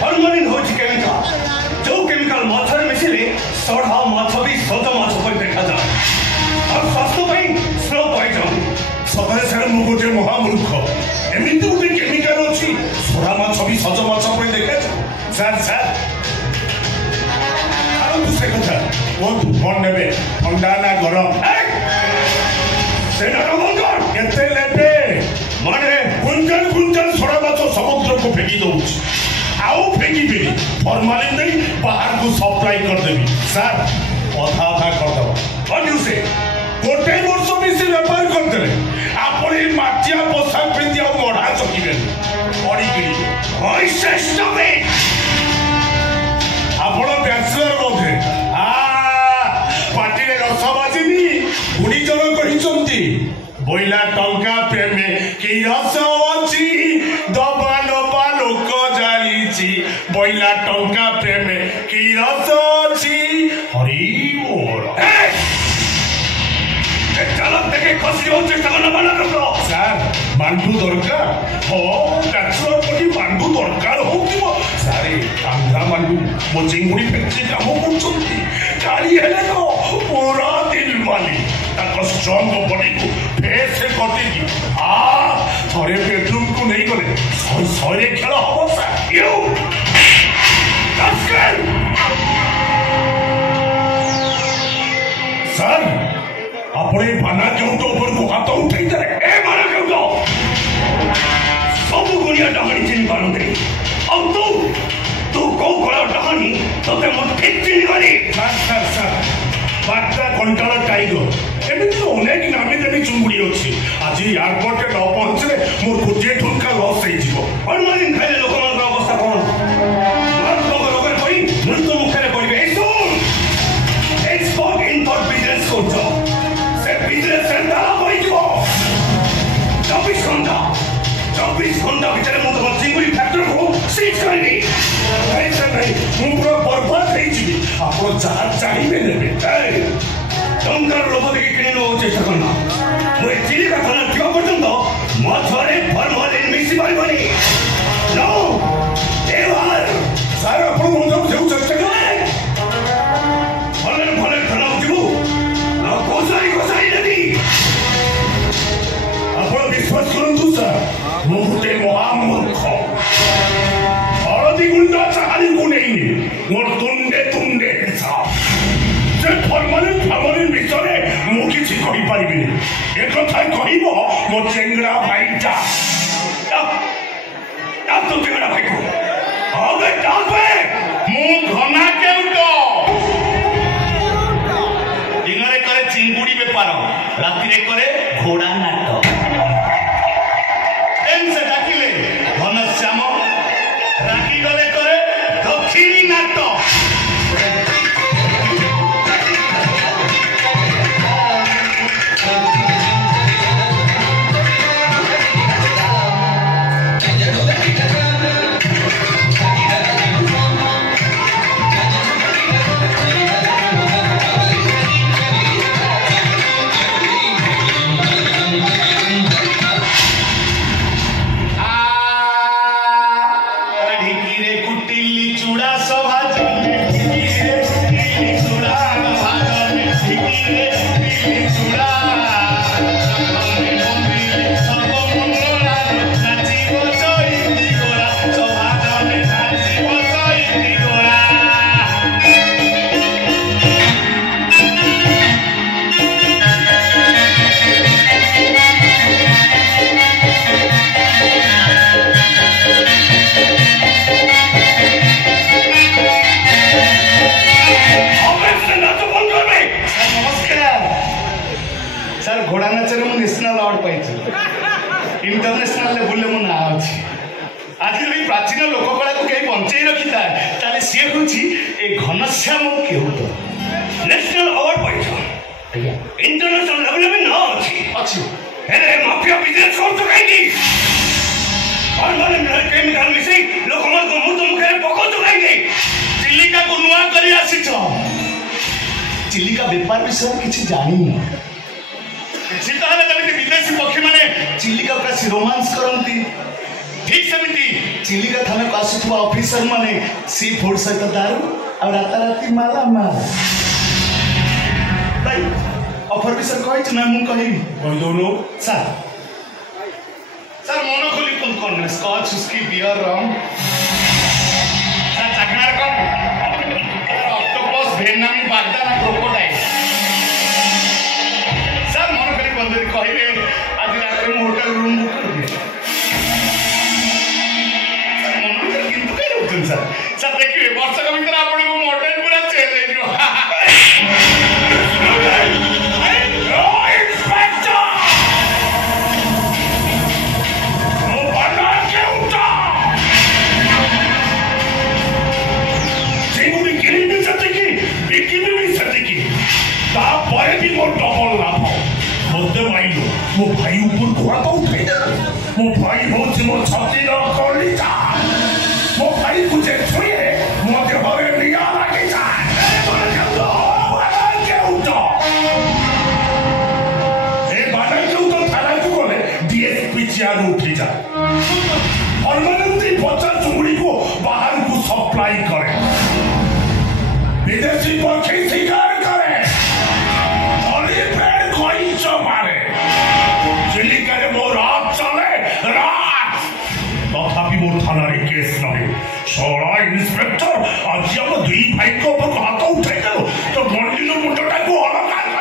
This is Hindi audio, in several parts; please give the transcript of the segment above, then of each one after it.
फॉर्मलिन होची केमिकल जो केमिकल माछर मिसिले सढ़ा माछ भी सज माछ पर देखा जाए और स्वास्थ्य ପାଇଁ स्लो पॉइजन सकाळे सारे मु गोटे महामूर्ख एमिति गोटे केमिकल अछि सढ़ा माछ भी सज माछ पर देखा सर सर से कथा कौन नेबे ठंडा ना गरम केते लेबे माने कुंटल कुंटल सड़ा माछ समुद्र को फेंकी दउछ आउ फेंकी बेली फॉर्मालिन नहीं बाहर को सप्लाई कर देबी सर कथा था कर दो व्हाट यू से गोटे वर्ष में से व्यापार कर देले आपण ए माटिया पोशाक पिंदी आ मोढ़ा चकीबे पड़ी गिरी ओइ श्रेष्ठ में आपण बैचलर बोधे पार्टी रस बाजिनी गुड़ी जन कही बोइला टंका प्रेमे कि रस अच्छी दबा नबा लोक जानी बोइला टंका प्रेमे कि रस अच्छी हरि बोल देखे खसी हो चेष्टा करना मना कर दो सर मांडू दरकार हो बैचलर पटी मांडू दरकार हो सारे आंध्रा मांडू मो चिंगुड़ी फैक्ट्री काम करछंती गाड़ी हेले तो पूरा दिल वाली ताको स्ट्रांग बॉडी को फेस से करती की थोड़े बेडरूम को नहीं गले सरे खेल हो सर यू सर अपने भाना क्यों तो ऊपर को हाथ उठाई दे ए माना क्यों तो सब दुनिया डाहनी चिन पारंते अब तू को कोला डाहनी तो ते मत ठीक चिन गली सर बाटा कंटाला टाइगर एमिति अनेक नामी देमी चुंबुड़ी अछि आज एयरपोर्ट रे न पहुंचले मोर गोटे ठुनका लॉस होई जीवो फॉर्मालिन खाइले लोक मन अवस्था कोन मार लोग कोई मृत्यु मुखरे पड़िबे ए सुन एक्सपोर्ट इंपोर्ट बिजनेस करछो से बिजनेस सेंटर होई जीवो 24 घंटा भीतर मु तो चिंगुड़ी फैक्ट्री को सीज करनी नहीं मु पूरा बर्बाद हो जीवी आपण जहां चाहिए नेबे टंकार लोभ देखि किनी नो चेष्टा करना मु चिलिका थाना थिया पर्यंत मछरे फॉर्मालिन मिसी पारिबनी नो देवार सर आपण मु जो चेष्टा करे भले थाना जीवु ना कोसाई नदी आपण विश्वास करंतु सर मु गोटे महामूर्ख हळदी गुंडा चाली को नहीं मोर तुंडे से फॉर्मालिन विषय मु किछि कहि परिबे ए कथा कहिबो मो चेंगड़ा भाईटा तो चेंगड़ा भाई को अबे डाबे मु घना केउटो दिनरे करे चिंगुड़ी बेपार राति रे करे घोड़ा नाटक से डाकिले घनश्याम राखी गले करे दक्षिणी नाटक इंटरनेशनल लेवल में ना अच्छी आज प्राचीन लोककला को कहीं बंचाई रखी था सी हूँ ए घनश्याम केउट नेशनल अवार्ड पाई इंटरनेशनल लेवल में ना अच्छी हेले माफिया बिजनेस कर तो कहीं और माने केमिकल मिसई लोक मन को मुंड मुखे पको तो कहीं चिलिका को नुआ करी आसी छ चिलिका व्यापार विषय किछि जानि न विदेशी पक्षी माने चिलिका प्रति रोमांस करती ठीक सेमिति चिलिका थाना को आसुवा ऑफिसर माने सी फूड सहित दारू और राताराती माला माल भाई ऑफर विषय कहि छ ना मु कहि दोनों सर मन खोली कौन स्कॉच उसकी बियर रम चाकणार कौन ऑक्टोपस भेनामी बागदाना क्रोकोडाइल सर मन खोली कौन कहले आज रात में होटल रूम बुक कर दिए सर मन खोली किंतु कह रहे सर सर देखिए वर्ष का भीतर आपने को मॉडल पूरा चेंज हो गया मो भाई ऊपर घोड़ा तो उठे मो भाई हो मो छाती न कोली जा मो भाई तुझे छुए मो के भरे लिया लगे जा ए बाडा के तो थाना को बोले डीएसपी चियार उठी जा परमानेंटली बच्चा चुंगड़ी को बाहर को सप्लाई करे विदेशी पक्षी शिकार करे और ये पेड़ कोई मारे चिलिकारे मो रात चले रात तथापि मो थानारे केस नहीं सोड़ा इंस्पेक्टर आज हम दुई भाई को ऊपर हाथ उठाई दो तो मंडिलो मुंडटा को अलग कर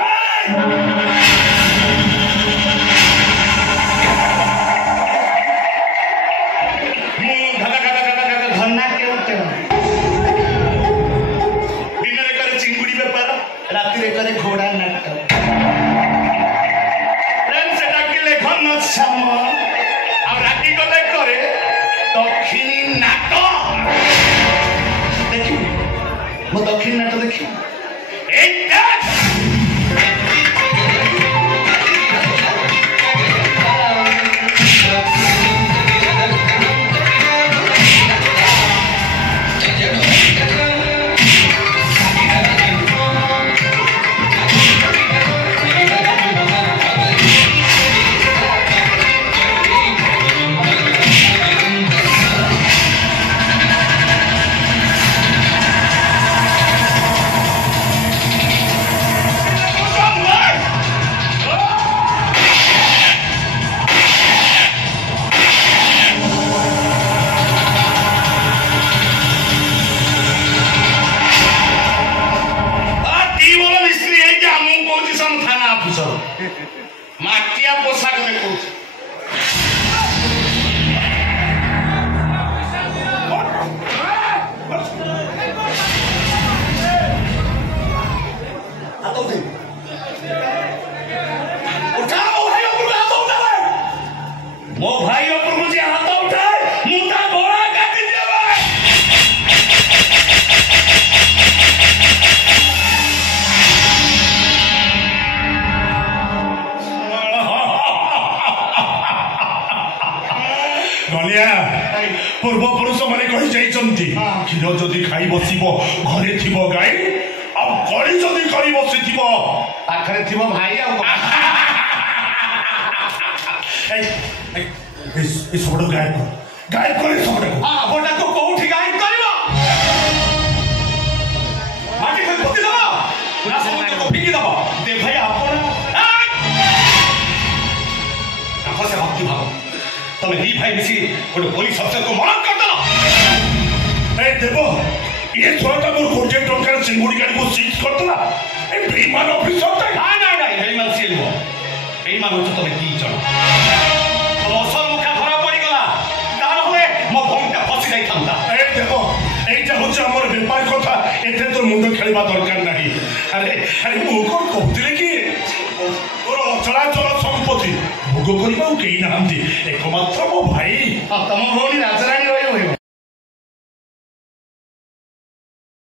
मु घना के उठे दिनरे करे चिंगुड़ी बेपार राति रे करे घोड़ा नाटक श्याम और राति गले करे दक्षिणी नाटक देखी मो दक्षिणी नाटक देखी माटिया पोशाक में कुछ मो भाई ऊपर मुझे हाथ उठाए मुंडा घोड़ा काट दिया पूर्व पुरुष मैंने कही जाइछन्ति क्षीर जदि खाई बसिबो घरे थिबो गाई आ कड़ी जदि करी बसिथिबो पाखरे थिबो भाई आ ए सबडो गायब करे सबडो बोटा को कोठी गायब करबो माटी को पुति दबो पूरा समस्त को फिकी दबो दे भाई आपण आखो से भक्ति भाव तमे ही भाई मिसी गोटे पुलिस अफसर को मना कर दो ए देबो ये छोटा मोर कोटे टंकार सिंगुड़ी गाड़ी को सीज करतला ए बेईमान ऑफिसर ता ना बेईमान सिलबो बेईमान हो तमे की जण तो असल मुखा धरा पड़ी गला तार होले मो भौंटा फसी जाई थांता ए देबो एटा होछ हमर व्यापार कथा एते तो मुंड खेलबा दरकार नाही अरे मु कोन कहतिले कि तोर चलाचल संपत्ति भोग करबा केही नाहंती एकमात्र मो भाई तम भौणी राजा